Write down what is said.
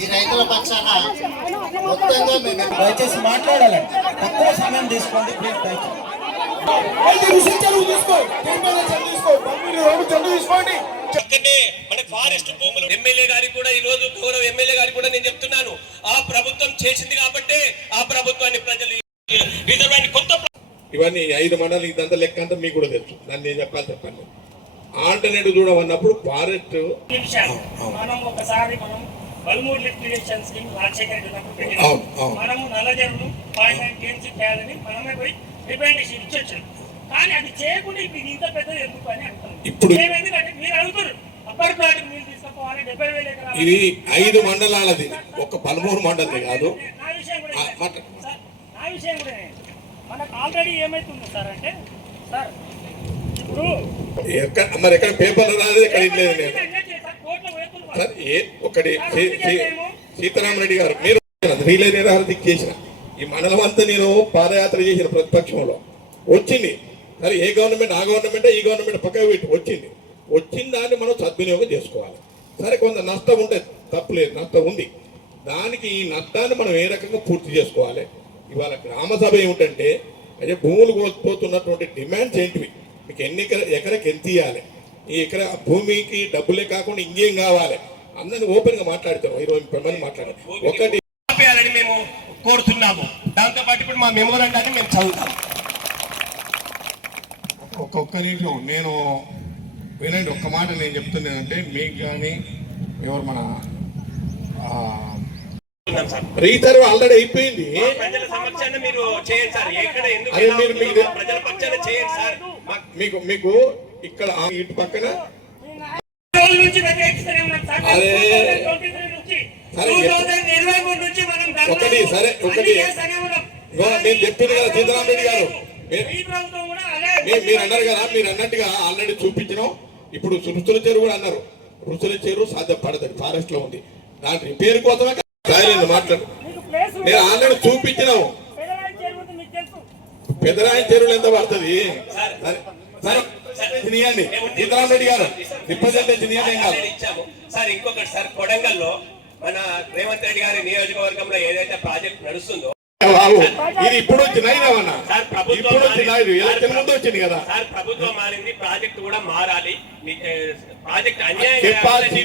ఈ రైతుల పక్షాన మొత్తంగా మేము దయచేసి మాట్లాడాలండి. తక్కువ సమయం తీసుకోండి ప్లీజ్. మన ఫారెస్ట్ భూములు ఎమ్మెల్యే గారికి కూడా ఈ రోజు గౌరవ ఎమ్మెల్యే గారికి కూడా నేను చెప్తున్నాను, ఆ ప్రభుత్వం చేసింది కాబట్టి ఆ ప్రభుత్వాన్ని ప్రజలు రిజర్వ్ కొత్త ఇవన్నీ 5 మండలం ఇదంతా లెక్క అంతా మీకు కూడా తెలుసు. దాన్ని నేను చెప్పండి. ఆల్టర్నేటివ్ చూడమన్నప్పుడు ఫారెస్ట్ మనం ఒకసారి మనం Balmoor lift irrigation scheme Rajasekhar మనము నల్లజరులు 0.9 టీఎంసీ చేయాలని మనమే పోయి రిప్రజెంటేషన్ ఇచ్చొచ్చాం. కానీ అది చేయకుండా ఇప్పుడు ఇంత పెద్దది ఎందుకు అని అంటారు. ఇప్పుడు ఎందుకంటే మీరు అడుగుతారు అప్పటి ప్లాట్కి మీరు తీసుకుపోవాలి 70,000 ఎకరాలు. ఇది 5 మండలాలది, ఒక 13 మండలది కాదు. నా విషయం కూడా మనకు ఆల్రెడీ ఏమైతుంది సార్ అంటే సార్ ఇప్పుడు మరి ఎక్కడ పేపర్లు రాలేదు, ఎక్కడ లేదు. నేను సార్ ఒకటి సీతారామరెడ్డి గారు మీరు రీలే నిరాహారదీక్ష చేసిన ఈ మండలం అంతా నేను పాదయాత్ర చేసిన ప్రతిపక్షంలో వచ్చింది. సరే ఏ గవర్నమెంట్ ఆ గవర్నమెంట్ ఈ గవర్నమెంట్ పక్కకు పెట్టి వచ్చిన దాన్ని మనం సద్వినియోగం చేసుకోవాలి. సరే కొంత నష్టం ఉంటే తప్పులేదు, నష్టం ఉంది. దానికి ఈ నష్టాన్ని మనం ఏ రకంగా పూర్తి చేసుకోవాలి. ఇవాళ గ్రామ సభ ఏమిటంటే అదే భూములు కోల్పోతున్నటువంటి డిమాండ్స్ ఏంటివి, మీకు ఎన్ని ఎకరకి ఎంత ఇవ్వాలి, ఈ ఎకర భూమికి డబ్బులే కాకుండా ఇంకేం కావాలి అందరిని ఓపెన్ గా మాట్లాడతాం. 20 మంది మాట్లాడారు. ఒకటి మేము కోరుతున్నాము. దాంతో పాటు ఇప్పుడు మా మెమోరాండాన్ని మేము చదువుతాం. ఒక్క నిమిషం నేను వినండి. ఒక్క మాట నేను చెప్తున్నానంటే మీకు కానీ ఎవరు మన రీసర్వ్ ఆల్రెడీ అయిపోయింది. ప్రజల సమక్షాన్ని మీరు చేయండి సార్. ఎక్కడ ప్రజల పక్షాన చేయండి సార్. మీకు ఇక్కడ ఇటు పక్కన ఒకటి సరే ఒకటి నేను చెప్పింది కదా సీతారామరెడ్డి గారు, మీరు అన్నారు కదా, మీరు అన్నట్టుగా ఆల్రెడీ చూపించినాం. ఇప్పుడు రుచుల చెరువు కూడా అన్నారు. రుచుల చెరువు సాధ్యపడదు, ఫారెస్ట్ లో ఉంది. దాని రిపేర్ కోసమే మాట్లాడు. నేను ఆల్రెడీ చూపించినావు. పెదరాయి చెరువులు ఎంత పడుతుంది తినియండి. సీతారామరెడ్డి గారు రిప్రజెంటేషన్ ఇచ్చాము సార్. ఇంకొకటి సార్, కొడంగల్లో మన రేవంత్ రెడ్డి గారి నియోజకవర్గంలో ఏదైతే ప్రాజెక్ట్ నడుస్తుందో ఇది ఇప్పుడు వచ్చినాయినా సార్, ప్రభుత్వం ముందు వచ్చింది కదా సార్. ప్రభుత్వం మారింది, ప్రాజెక్ట్ కూడా మారాలి. ప్రాజెక్ట్ అన్యాయం కెపాసిటీ